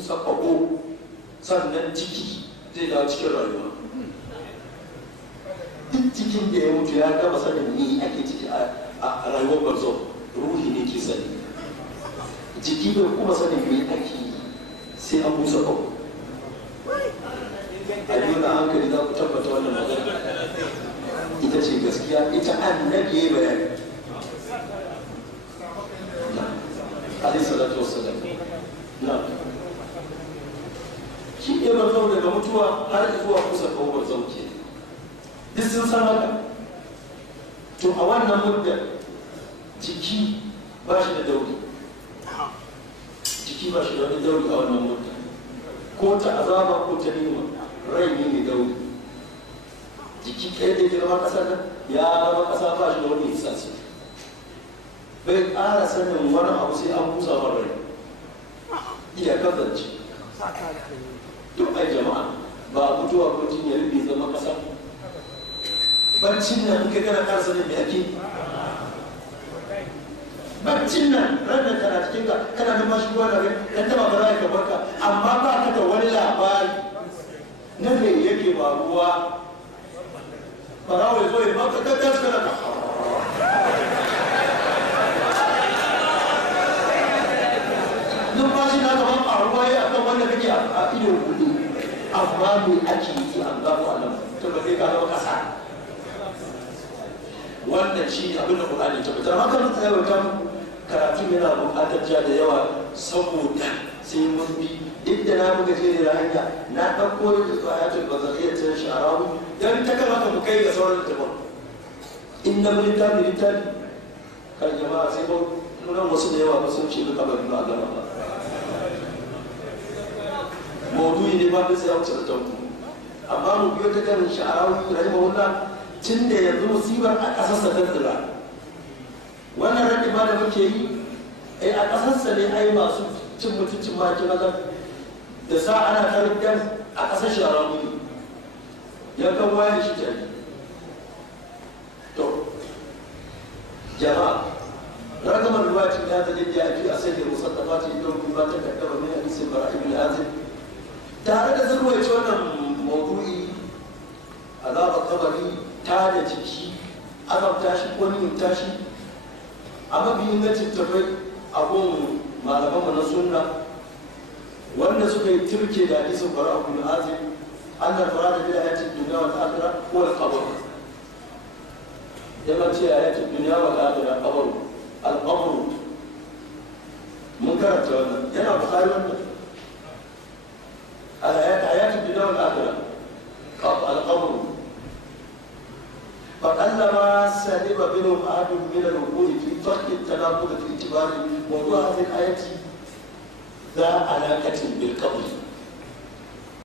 busa ƙaho sannan ciki zai dawo cikin rayuwa. Duk cikin da ya mutu ya gama sanin ni ake ciki a rayuwar barzo, ruhi ne ke sani. Jiki bai kuma sanin me ake sai an busa ƙaho. A nuna hankali za ku tabbata wannan magana ita ce gaskiya, ita annabi ya yi bayani. Alayhi salatu wassalam. Na. Shi ne barzau daga mutuwa har zuwa kusa kawo barzau ke. Duk sun san haka. To a wannan muddar jiki ba shi da dauri. Jiki ba shi da wani dauri a wannan muddar. Ko ta azaba ko ta nima rai ne dauri. Jiki ɗaya da girma ƙasar nan ya zama ƙasa ba shi da wani hisasi. Bai ƙara sanin wani abu sai an busa man rai. Iya kasance. Duk ai jama'a ba mutuwa ko jin ya rufe zama ƙasa. Baccin nan in ka gana ƙara sanin me ake. Baccin nan ranar kana cikin ka kana da mashi ruwa da rai dan taba ba za ka barka amma ba ka da wani labari na me yake faruwa. Barawo ya zo ya baka kakkas kana ka. Numfashi na gaban ƙaruwa ya akan wanda kake a ido hudu amma me ake yi an gano a nan to ba sai ka zama ƙasa. Wannan shi abin da Qur'ani ta fitar haka mun tsaya wajen karatu yana buƙatar ja da yawa saboda sai mun bi inda na buga jere da hanya na ɗauko da zuwa ayatul bazakhiyya ta sha'arawi dan ta kamata mu kai ga sauran littafin in na littafi kan jama'a sai ko nuna wasu da yawa ba sun ce duka bari ba a gama ba maudu'i ne ba bisa ya wuce da tauku amma mu biyo ta kan sha'arawi rahimahullah tun da yanzu musibar a ƙasarsa ta tsira wannan rage ma da muke yi a ƙasarsa ne ai masu cin mutuncin maki maza da sa ana tarbiyyar a ƙasar sha'arawi ya kan waye shi jari to jama'a ragamar ruwacin ya ta jirgin ake a sai da musattafa ce don kuma ta kaddama mai hadisin bara ibn azim tare da zurwaice wannan maudu'i azabar kabari ta da jiki azabta shi ko nimta shi a mafi ingancin tafai abun malamanmu na sunna wanda suka yi turke da hadisin bara ibn azim an da fara da bila hayatin duniya wal akhirah ko al qabr yamma ce hayatin duniya wal akhirah qabr al qabr mun karanta wannan yana bukhari wannan حياة الدنيا والآخرة القبر فقلما سلب منهم أحد من الوقوع في فقه التناقض في اعتبار موضوع هذه الآية ذا علاقة بالقبر